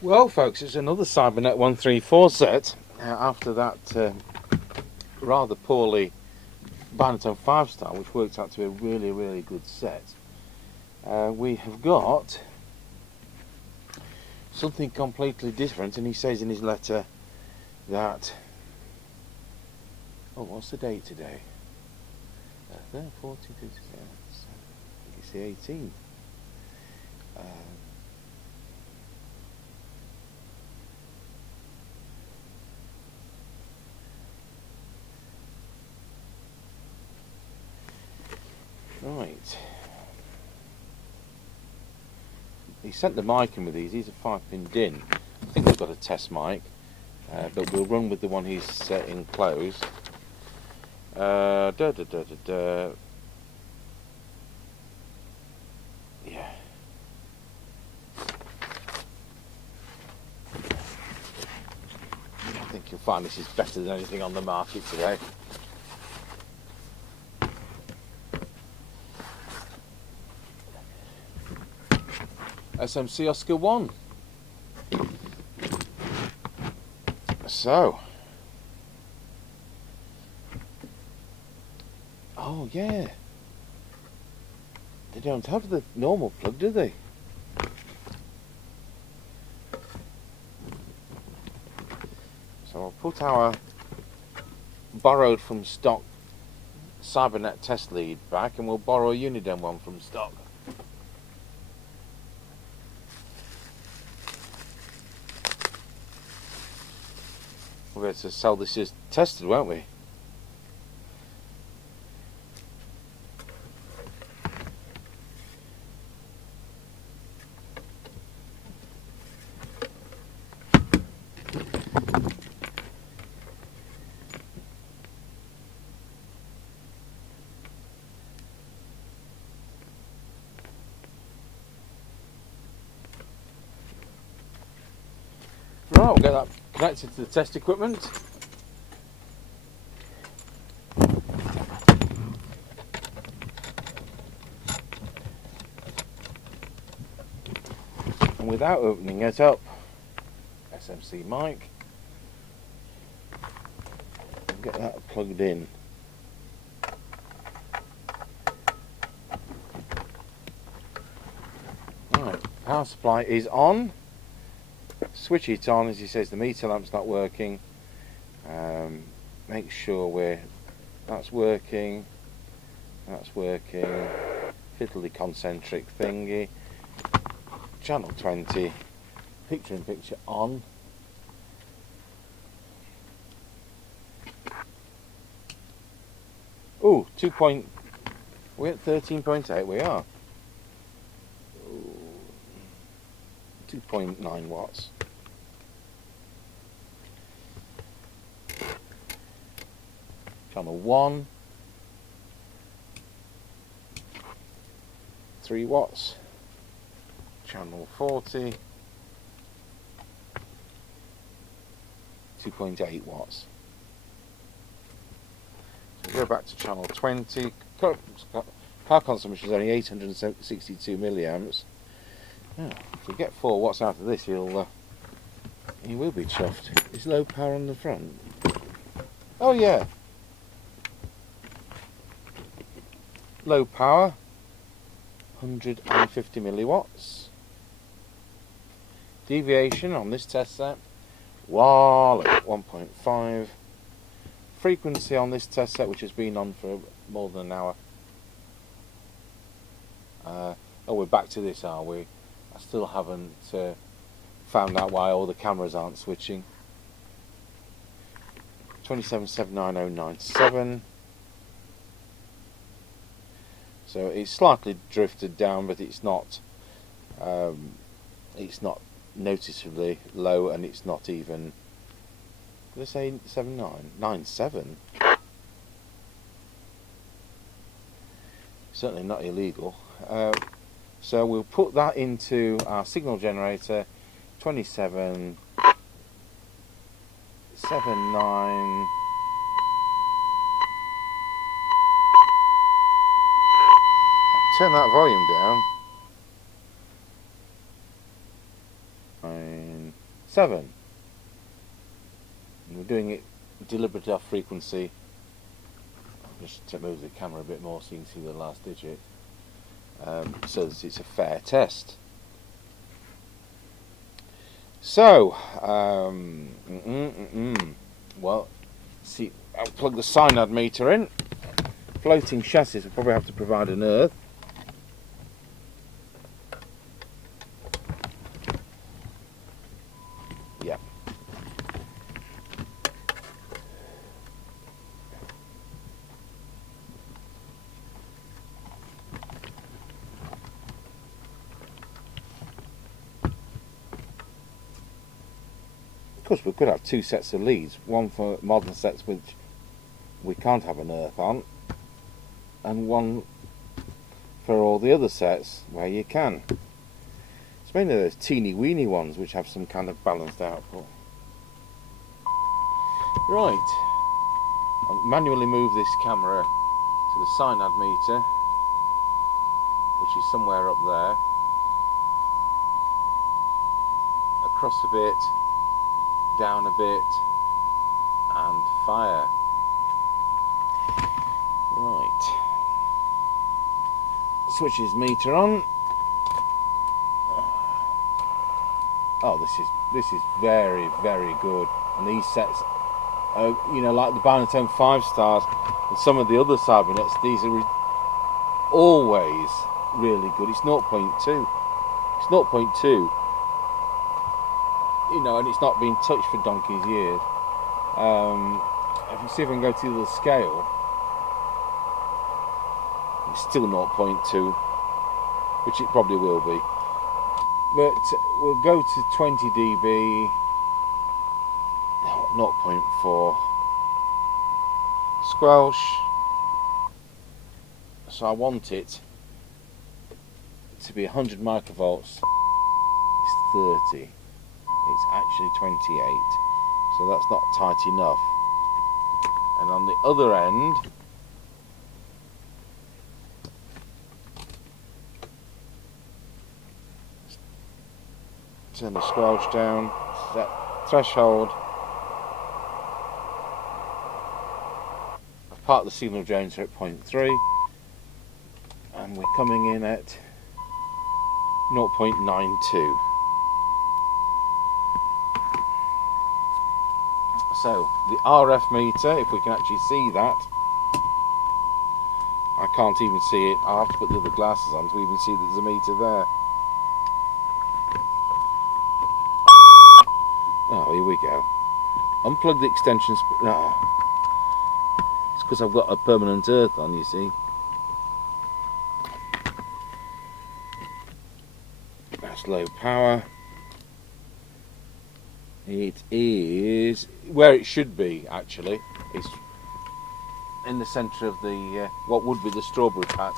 Well folks, it's another Cybernet 134 set. After that rather poorly Binatone 5-star, which worked out to be a really good set, we have got something completely different. And he says in his letter that, oh, what's the date today? 14, 15, I think it's the 18th. Right. He sent the mic in with these. These are 5-pin DIN. I think we've got a test mic, but we'll run with the one he's set enclosed. Yeah. I think you'll find this is better than anything on the market today. SMC Oscar 1. So, oh yeah, they don't have the normal plug, do they? So I'll put our borrowed from stock Cybernet test lead back, and we'll borrow a Uniden one from stock. We'll be able to sell this as tested, won't we? Right, we'll get that connected to the test equipment. And without opening it up, SMC mic, and get that plugged in. Right, power supply is on. Switch it on. As he says, the meter lamp's not working. Make sure that's working. Fiddly concentric thingy. Channel 20. Picture in picture on. Oh, we're at 13.8. We are. 2.9 watts. Channel 1, 3 watts. Channel 40, 2.8 watts. So go back to channel 20. Power consumption is only 862 milliamps. Oh, if we get 4 watts out of this, he will be chuffed. Is low power on the front? Oh yeah. Low power, 150 milliwatts. Deviation on this test set, wow, at 1.5. Frequency on this test set, which has been on for more than an hour. Oh, we're back to this, are we? I still haven't found out why all the cameras aren't switching. 2779097. So it's slightly drifted down, but it's not noticeably low, and it's not even, did I say 79? 97? Certainly not illegal. So we'll put that into our signal generator, 2779. Turn that volume down. 9 CB27. And we're doing it deliberately off frequency. Just to move the camera a bit more so you can see the last digit, so that it's a fair test. So, well, see, I'll plug the SINAD meter in. Floating chassis will probably have to provide an earth. Yeah. Of course, we could have two sets of leads, one for modern sets which we can't have an earth on, and one for all the other sets where you can. It's mainly those teeny weeny ones which have some kind of balanced output. Right, I'll manually move this camera to the SINAD meter, which is somewhere up there, across a bit, down a bit, and fire. Right, switch his meter on. Oh, this is very, very good. And these sets, you know, like the Binatone 5 stars and some of the other Cybernets, these are always really good. It's 0.2. It's 0.2. You know, and it's not been touched for donkey's years. If you see if I can go to the scale, it's still 0.2, which it probably will be. But we'll go to 20 dB, 0.4, squelch. So I want it to be 100 microvolts. It's 30. It's actually 28. So that's not tight enough. And on the other end, turn the squelch down, set threshold. I've parked the signal Jones at 0.3, and we're coming in at 0.92. So the RF meter, if we can actually see that, I can't even see it. I'll have to put the other glasses on to even see that there's a meter there. Oh, here we go. Unplug the extensions. No. It's because I've got a permanent earth on, you see. That's low power. It is where it should be, actually. It's in the centre of the what would be the strawberry patch.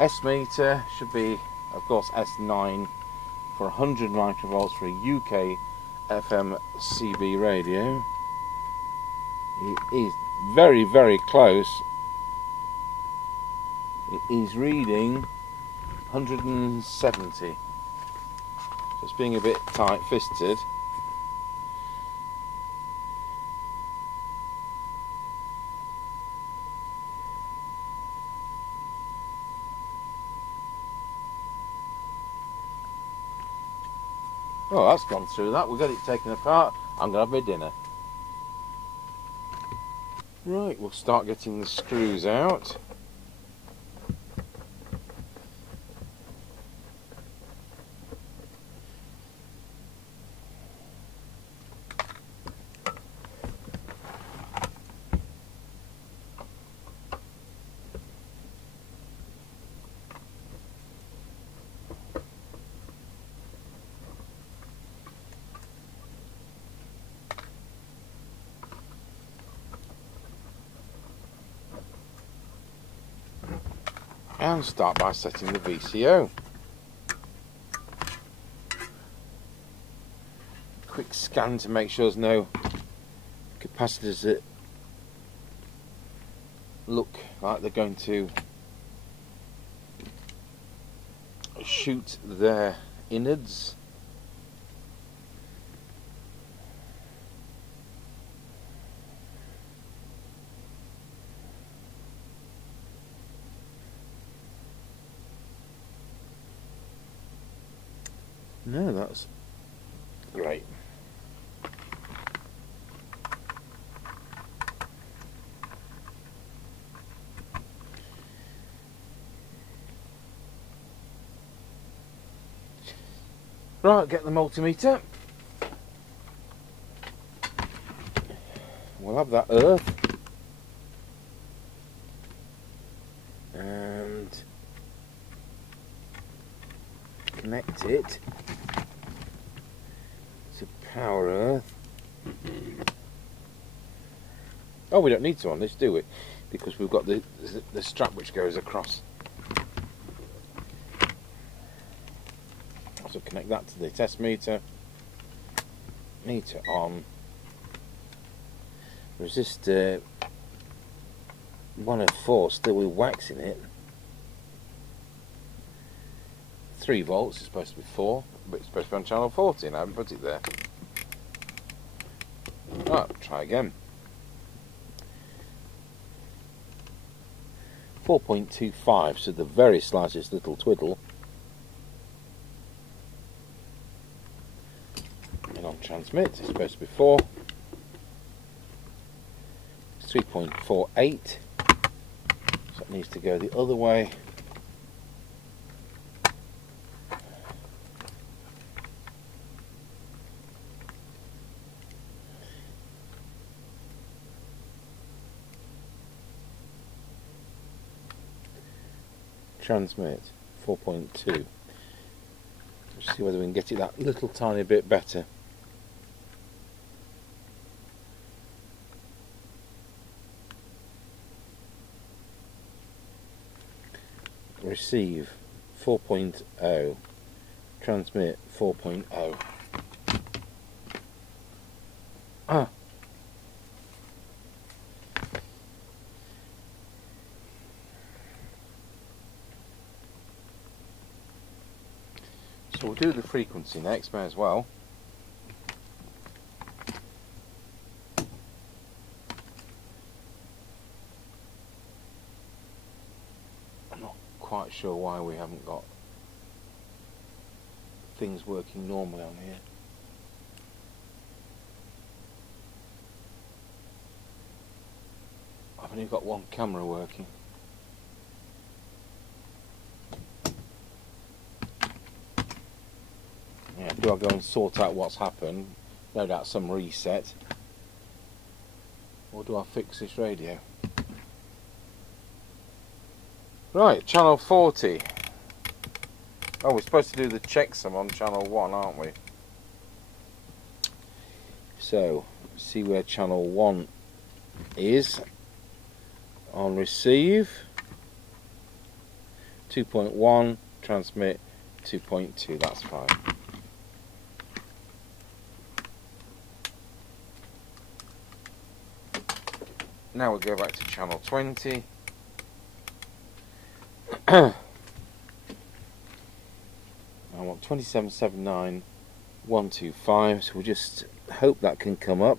S meter should be, of course, S9 for 100 microvolts for a UK FM CB radio. It is very, very close. It is reading 170. So it's being a bit tight-fisted. Oh, that's gone through that. We've got it taken apart. I'm going to have my dinner. Right, we'll start getting the screws out. And start by setting the VCO. Quick scan to make sure there's no capacitors that look like they're going to shoot their innards. No, that's great. Right, get the multimeter. We'll have that earth. And connect it to power earth. Oh, we don't need to on this, do we? Because we've got the strap which goes across. So connect that to the test meter. Meter on. Resistor 104 still with wax in it. 3 volts, it's supposed to be 4, but it's supposed to be on channel 14. I haven't put it there. Right, try again. 4.25, so the very slightest little twiddle. And on transmit, it's supposed to be 4. It's 3.48, so it needs to go the other way. Transmit 4.2. Let's see whether we can get it that little tiny bit better. Receive 4.0. Transmit 4.0. Ah. So we'll do the frequency next, may as well. I'm not quite sure why we haven't got things working normally on here. I've only got one camera working. Yeah, do I go and sort out what's happened? No doubt some reset. Or do I fix this radio? Right, channel 40. Oh, we're supposed to do the checksum on channel 1, aren't we? So, see where channel 1 is. On receive. 2.1, transmit 2.2, that's fine. Now we'll go back to channel 20. I want 2779.125, so we'll just hope that can come up.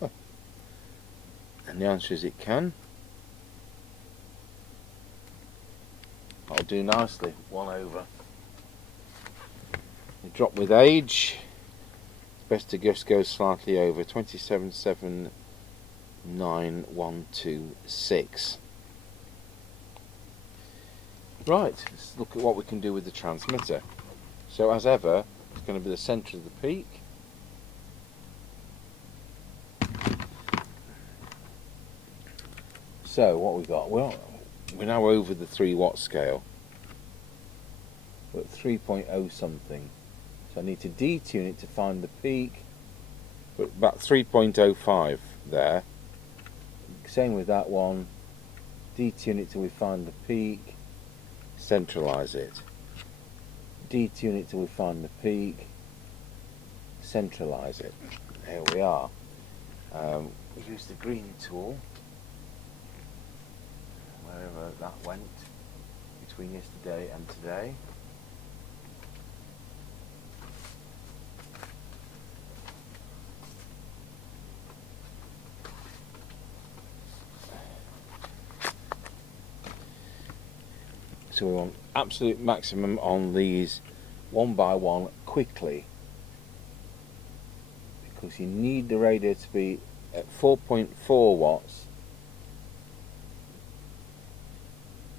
Oh. And the answer is it can. That'll do nicely, 1 over. Drop with age, best to just go slightly over 2779.126. Right, let's look at what we can do with the transmitter. So as ever, it's going to be the centre of the peak. So what we got? Well, we're now over the 3 watt scale. We're at 3.0 something. So I need to detune it to find the peak. But about 3.05 there. Same with that one. Detune it till we find the peak. Centralize it. Detune it till we find the peak. Centralize it. There we are. Use the green tool. wherever that went between yesterday and today. So we want absolute maximum on these one by one quickly, because you need the radio to be at 4.4 watts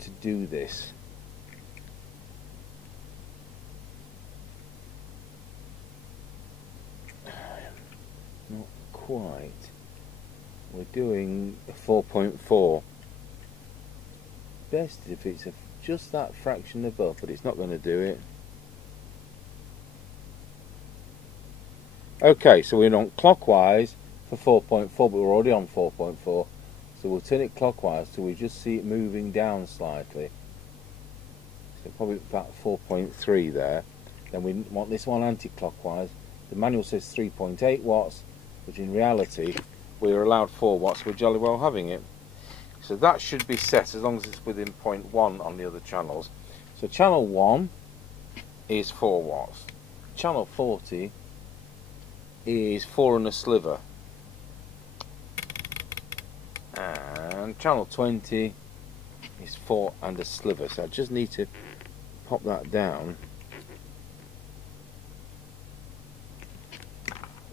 to do this. Not quite. We're doing a 4.4. Best if it's just that fraction above, but it's not going to do it. Okay, so we're on clockwise for 4.4, but we're already on 4.4. So we'll turn it clockwise till we just see it moving down slightly. So probably about 4.3 there. Then we want this one anti-clockwise. The manual says 3.8 watts, but in reality we're allowed 4 watts. We're jolly well having it. So that should be set as long as it's within 0.1 on the other channels. So channel 1 is 4 watts. Channel 40 is 4 and a sliver. And channel 20 is 4 and a sliver. So I just need to pop that down.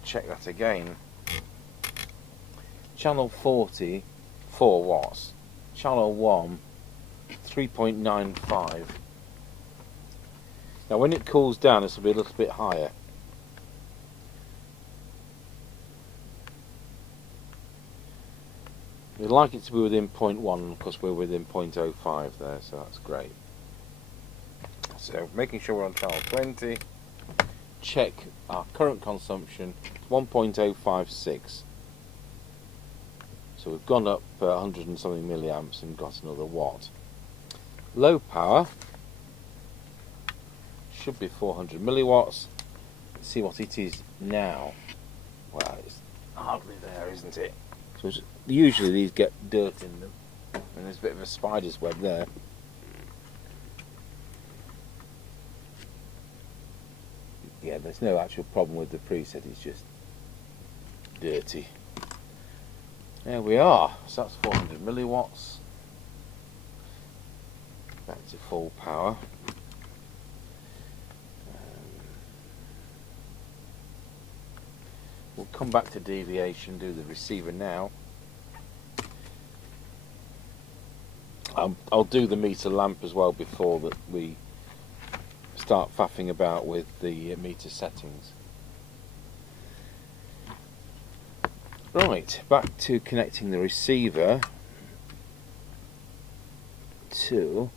Check that again. Channel 40, 4 watts. Channel 1, 3.95. Now when it cools down, this will be a little bit higher. We'd like it to be within 0.1 because we're within 0.05 there, so that's great. So making sure we're on channel 20, check our current consumption, 1.056. So we've gone up 100 and something milliamps and got another watt. Low power should be 400 milliwatts. Let's see what it is now. Well, it's hardly there, isn't it? So usually these get dirt in them, and there's a bit of a spider's web there. Yeah, there's no actual problem with the preset, it's just dirty. There we are, so that's 400 milliwatts. Back to full power. We'll come back to deviation, do the receiver now. I'll do the meter lamp as well before that we start faffing about with the meter settings. Right, back to connecting the receiver to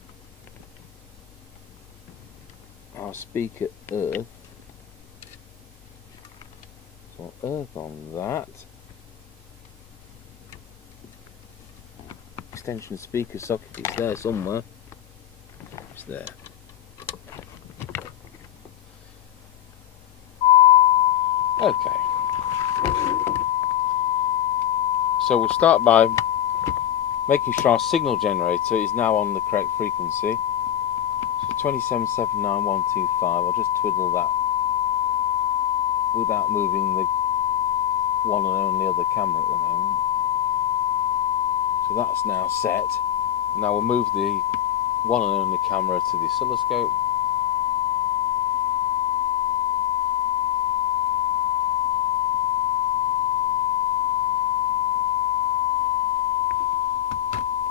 our speaker earth. So earth on that. Extension speaker socket, it's there somewhere. It's there. Okay. So we'll start by making sure our signal generator is now on the correct frequency. So 2779125, I'll just twiddle that without moving the one and only other camera at the moment. So that's now set. Now we'll move the one and only camera to the oscilloscope.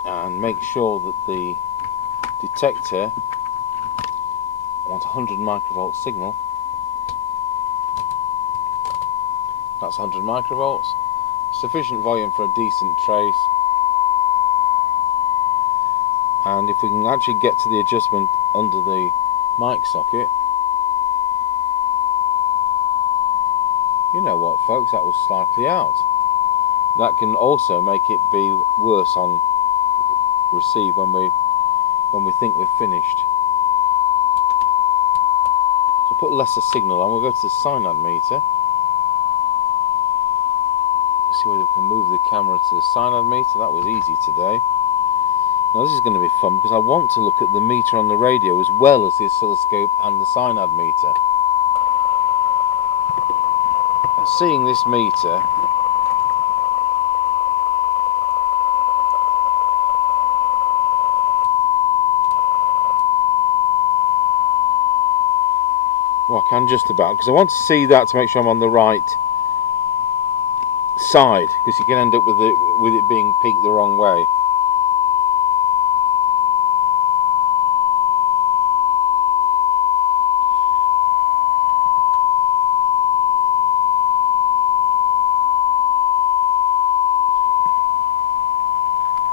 And make sure that the detector, I want 100 microvolt signal. That's 100 microvolts. Sufficient volume for a decent trace. And if we can actually get to the adjustment under the mic socket, you know what folks, that was slightly out. That can also make it be worse on receive when we think we're finished. So put lesser signal on, we'll go to the SINAD meter. See whether we can move the camera to the SINAD meter. That was easy today. Now this is going to be fun because I want to look at the meter on the radio as well as the oscilloscope and the SINAD meter. Seeing this meter, well, I can just about, because I want to see that to make sure I'm on the right side, because you can end up with it being peaked the wrong way.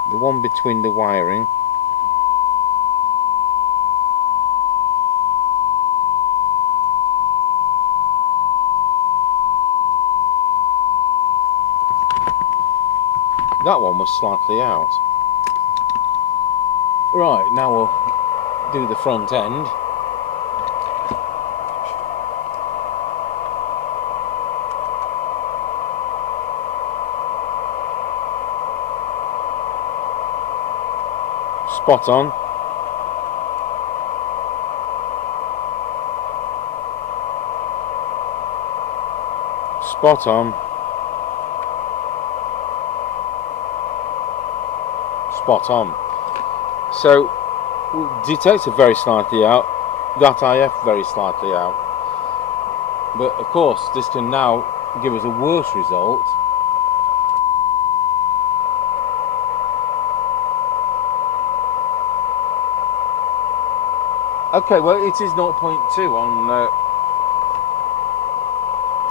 The one between the wiring. That one was slightly out. Right, now we'll do the front end. Spot on. Spot on. Spot on. So, detector very slightly out, that IF very slightly out. But of course, this can now give us a worse result. Okay, well it is 0.2 on,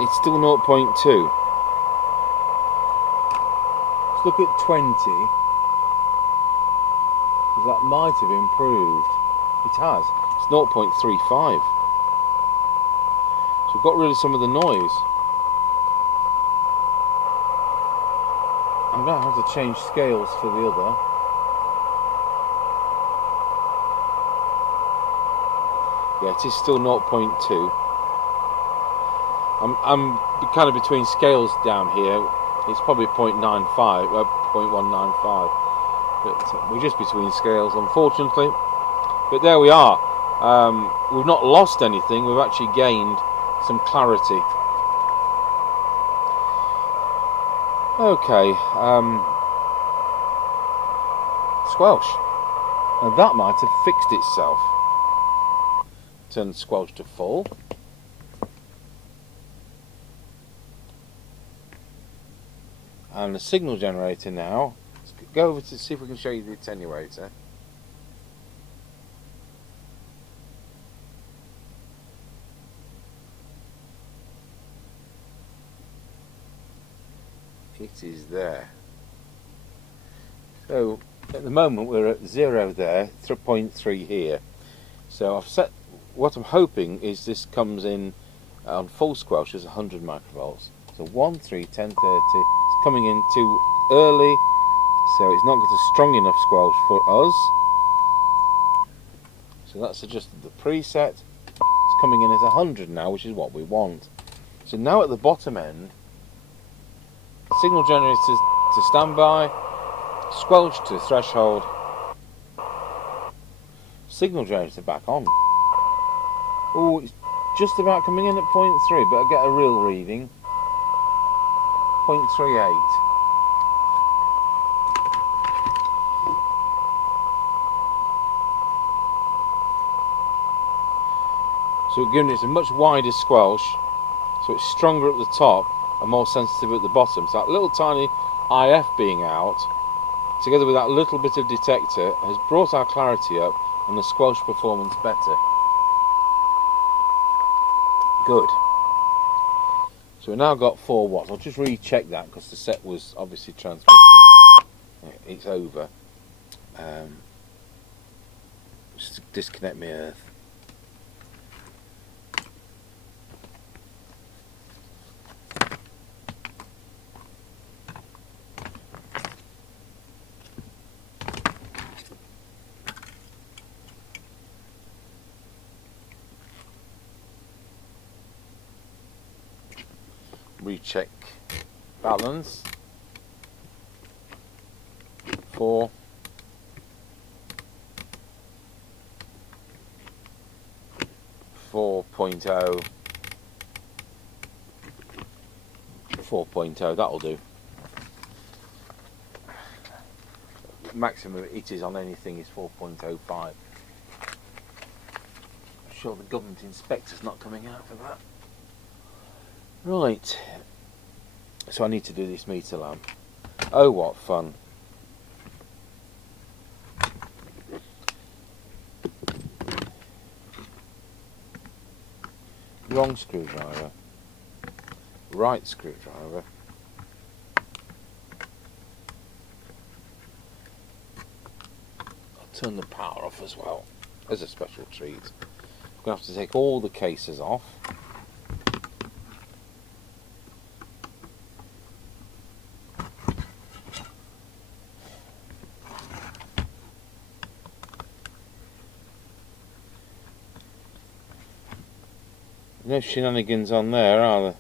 it's still 0.2. Let's look at 20. That might have improved. It has. It's 0.35. So we've got rid of some of the noise. I'm going to have to change scales for the other. Yeah, it is still 0.2. I'm kind of between scales down here. It's probably 0.95, 0.195. But we're just between scales, unfortunately. But there we are. We've not lost anything. We've actually gained some clarity. Okay. Squelch. Now that might have fixed itself. Turn the squelch to full. And the signal generator now. Let's go over to see if we can show you the attenuator. It is there. So at the moment we're at 0 there, 3.3 here. So I've set, what I'm hoping is this comes in on full squelch as 100 microvolts. So 1, 3, 10, 30. It's coming in too early, so it's not got a strong enough squelch for us. So that's adjusted the preset. It's coming in as 100 now, which is what we want. So now at the bottom end, signal generator to standby, squelch to threshold, signal generator back on. Oh, it's just about coming in at 0.3, but I get a real reading. 0.38. So we're giving it a much wider squelch, so it's stronger at the top and more sensitive at the bottom. So that little tiny IF being out, together with that little bit of detector, has brought our clarity up and the squelch performance better. Good. So we've now got 4 watts. I'll just recheck that because the set was obviously transmitting. It's over. Just disconnect my earth. Recheck balance. 4. 4.0, 4.0, that'll do. Maximum it is on anything is 4.05. I'm sure the government inspector's not coming out for that. Right, so I need to do this meter lamp. Oh, what fun. Wrong screwdriver. Right screwdriver. I'll turn the power off as well, as a special treat. I'm going to have to take all the cases off. No shenanigans on there, are there?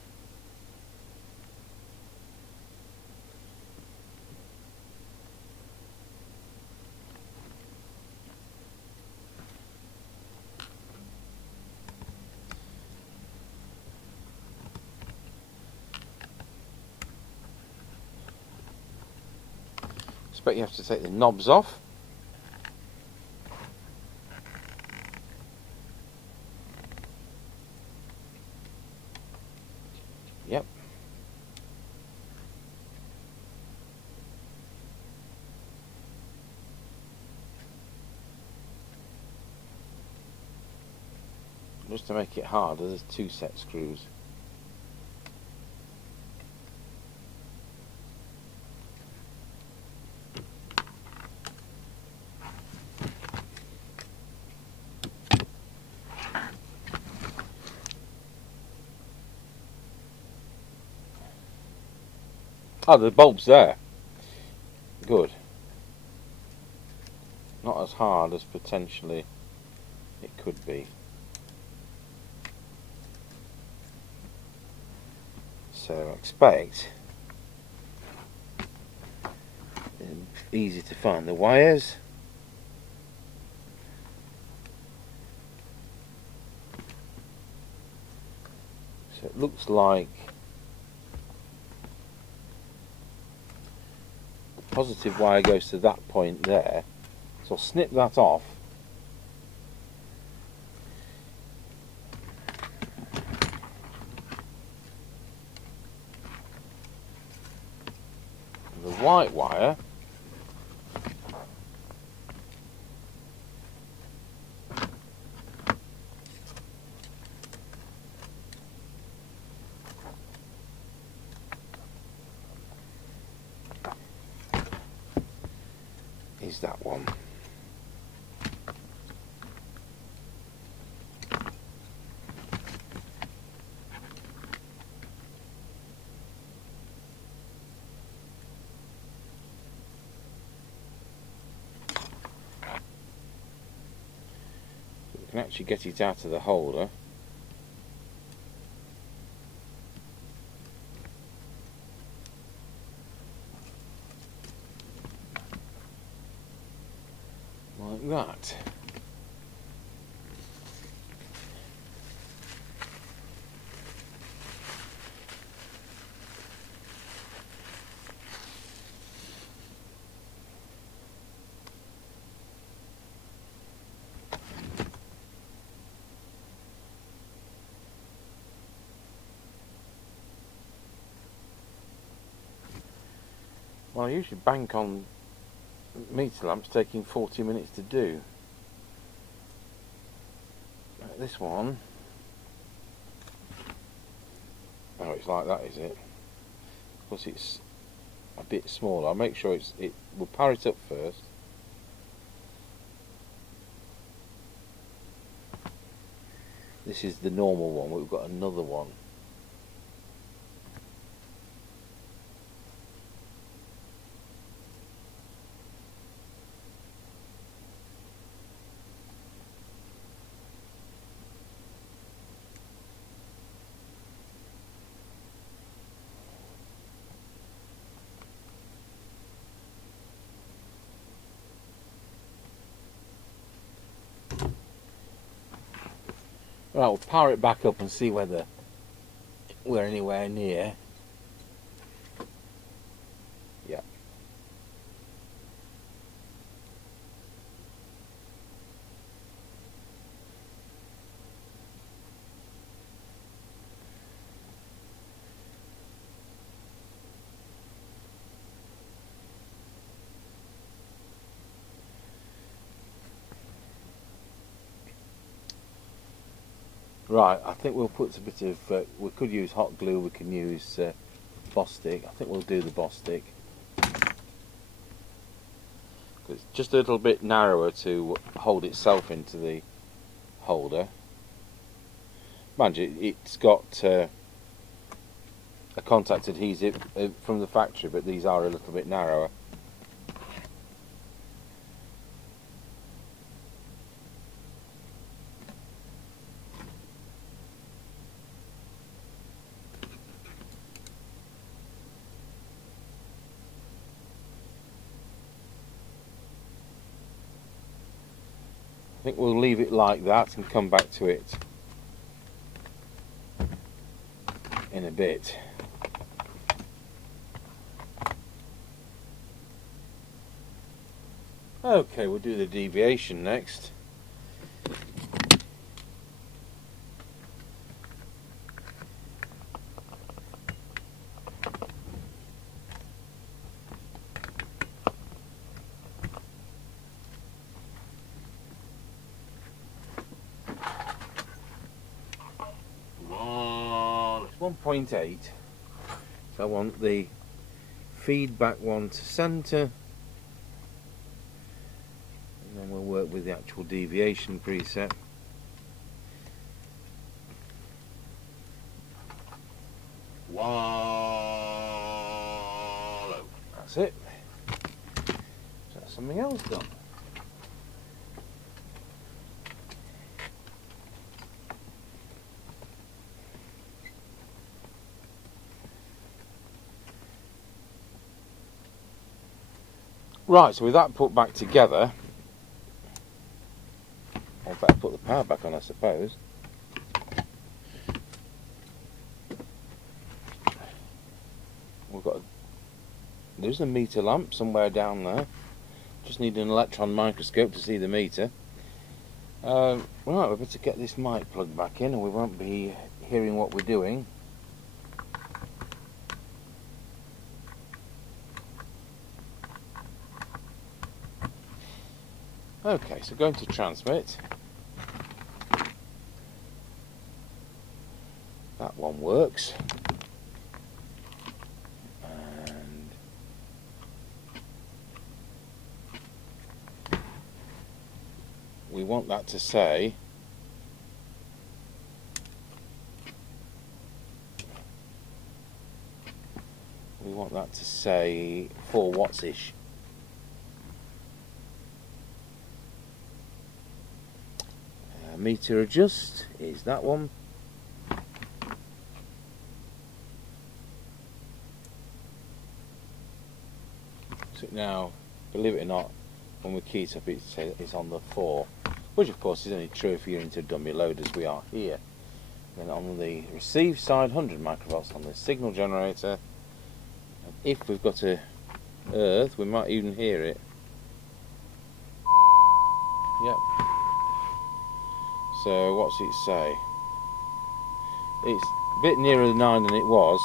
I expect you have to take the knobs off. Yep. Just to make it harder, there's 2 set screws. Oh, the bulb's there. Good. Not as hard as potentially it could be. So I expect easy to find the wires. So it looks like positive wire goes to that point there, so I'll snip that off. And the white wire is that one. So we can actually get it out of the holder. Like that. Well, I usually bank on meter lamps taking 40 minutes to do. Like this one. Oh, it's like that, is it? Of course, it's a bit smaller. I'll make sure we'll power it up first. This is the normal one, we've got another one. Right, we'll power it back up and see whether we're anywhere near. Yeah. Right, I think we'll put a bit of, we could use hot glue, we can use Bostik. I think we'll do the Bostik. It's just a little bit narrower to hold itself into the holder. Mind you, it's got a contact adhesive from the factory, but these are a little bit narrower. I think we'll leave it like that and come back to it in a bit. Okay, we'll do the deviation next. It's 1.8, so I want the feedback one to centre, and then we'll work with the actual deviation preset. That's it. So that's something else done. Right, so with that put back together, I'll better put the power back on, I suppose. There's a meter lamp somewhere down there. Just need an electron microscope to see the meter. Right, we better get this mic plugged back in, and we won't be hearing what we're doing. Okay, so going to transmit. That one works. And we want that to say we want that to say 4 watts ish. Meter adjust is that one. So now, believe it or not, when we key it up, it's on the 4, which of course is only true if you're into dummy load as we are here. Then on the receive side, 100 microvolts on the signal generator. And if we've got a earth, we might even hear it. Yep. So what's it say? It's a bit nearer the 9 than it was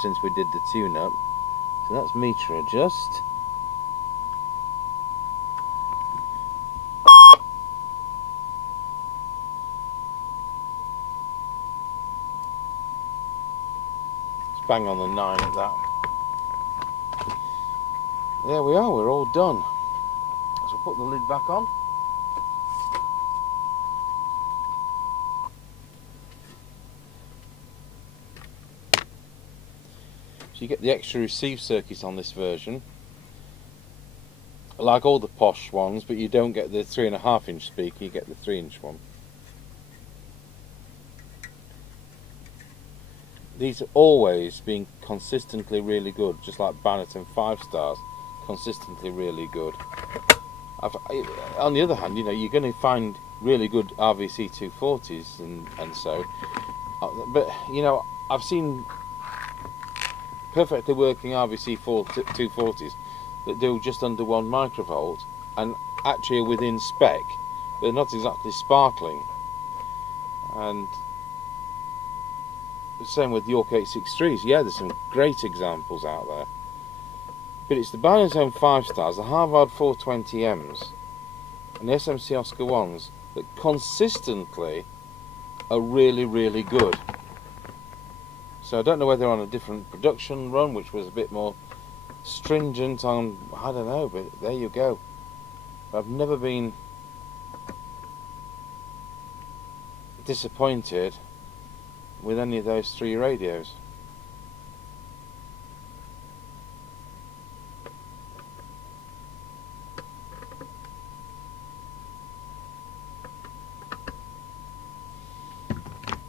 since we did the tune-up. So that's meter adjust. It's bang on the 9 at that. There we are, we're all done. So we'll put the lid back on. You get the extra receive circuits on this version, like all the posh ones, but you don't get the 3.5 inch speaker, you get the 3-inch one. These have always been consistently really good, just like Bannet and 5 stars, consistently really good. On the other hand, you know, you're going to find really good RVC 240s and so. But you know, I've seen perfectly working RVC 240s that do just under 1 microvolt and actually are within spec. They're not exactly sparkling. And the same with York 863s. Yeah, there's some great examples out there. But it's the Binatone 5 stars, the Harvard 420Ms, and the SMC Oscar 1s that consistently are really, really good. So I don't know whether they're on a different production run, which was a bit more stringent on, I don't know, but there you go. I've never been disappointed with any of those 3 radios.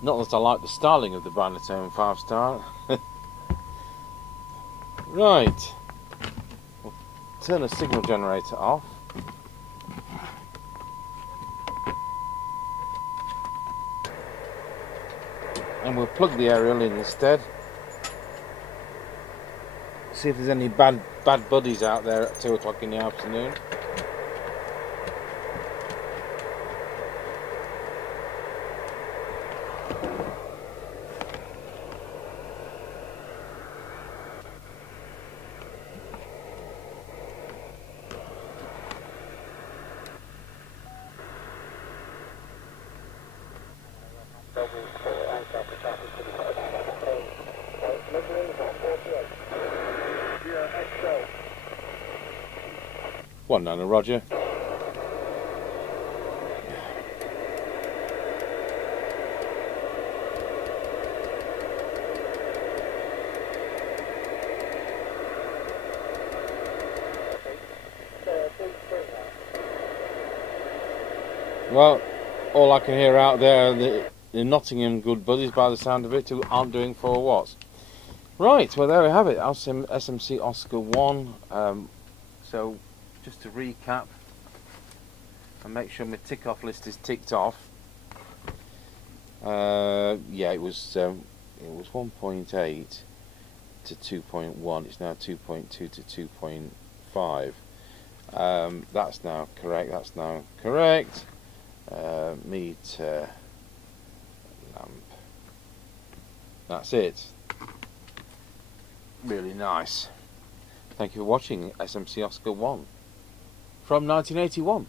Not that I like the styling of the Binatone 5 star. Right, we'll turn the signal generator off. And we'll plug the aerial in instead. See if there's any bad buddies out there at 2 o'clock in the afternoon. One nano, Roger. Well, all I can hear out there are the Nottingham good buddies by the sound of it who aren't doing 4 watts. Right, well there we have it, SMC Oscar 1. So just to recap and make sure my tick off list is ticked off. Yeah, it was 1.8 to 2.1. It's now 2.2 to 2.5. That's now correct. Meter lamp. That's it. Really nice. Thank you for watching SMC Oscar 1 from 1981.